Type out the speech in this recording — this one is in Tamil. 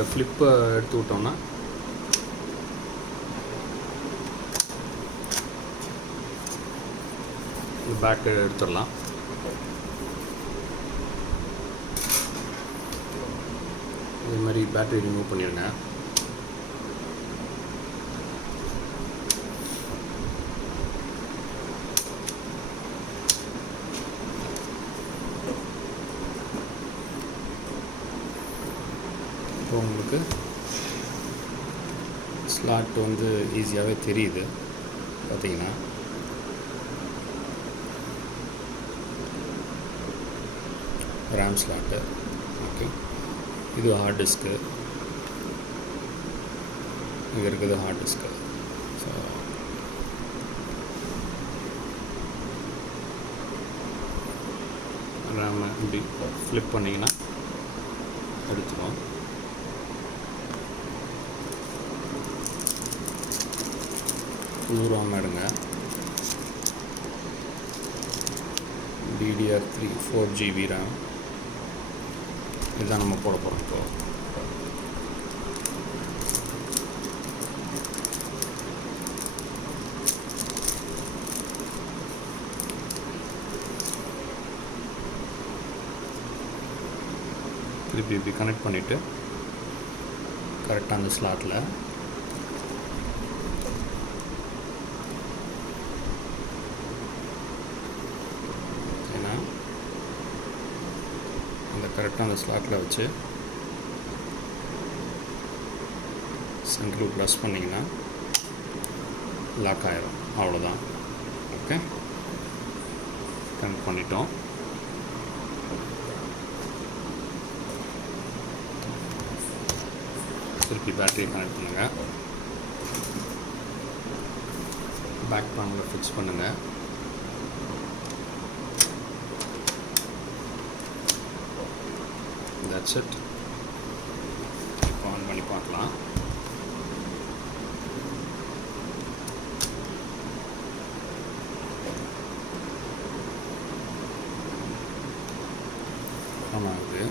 இந்த ஃப்ளிப்பை எடுத்து விட்டோம்னா இந்த பேக் எடுத்துடலாம். இதே மாதிரி பேட்டரி ரிமூவ் பண்ணிடுங்க. இப்போ உங்களுக்கு ஸ்லாட் வந்து ஈஸியாகவே தெரியுது. பார்த்தீங்கன்னா ரேம் ஸ்லாட்டு. ஓகே, இது ஹார்ட் டிஸ்க்கு, இது இருக்குது ஹார்ட் டிஸ்க்கு. ஸோ ரேம் இப்படி ஃப்ளிப் பண்ணிங்கன்னா எடுத்துரும். ரூம் எடுங்க. DDR3 4GB ரேம் இதுதான் நம்ம போட போகிறோம். இப்போ திருப்பி இப்படி கனெக்ட் பண்ணிவிட்டு கரெக்டாக அந்த ஸ்லாட்டில் கரெக்டாக அந்த ஸ்லாட்டில் வச்சு சென்டரில் ப்ரெஸ் பண்ணிங்கன்னா லாக் ஆகிடும். அவ்வளோதான். ஓகே, கனெக்ட் பண்ணிட்டோம். திருப்பி பேட்டரியை கனெக்ட் பண்ணுங்கள். பேக் பேனலில் ஃபிக்ஸ் பண்ணுங்கள். That's it. இப்போ ஆன் பண்ணி பார்க்கலாம். ஆமாம், இது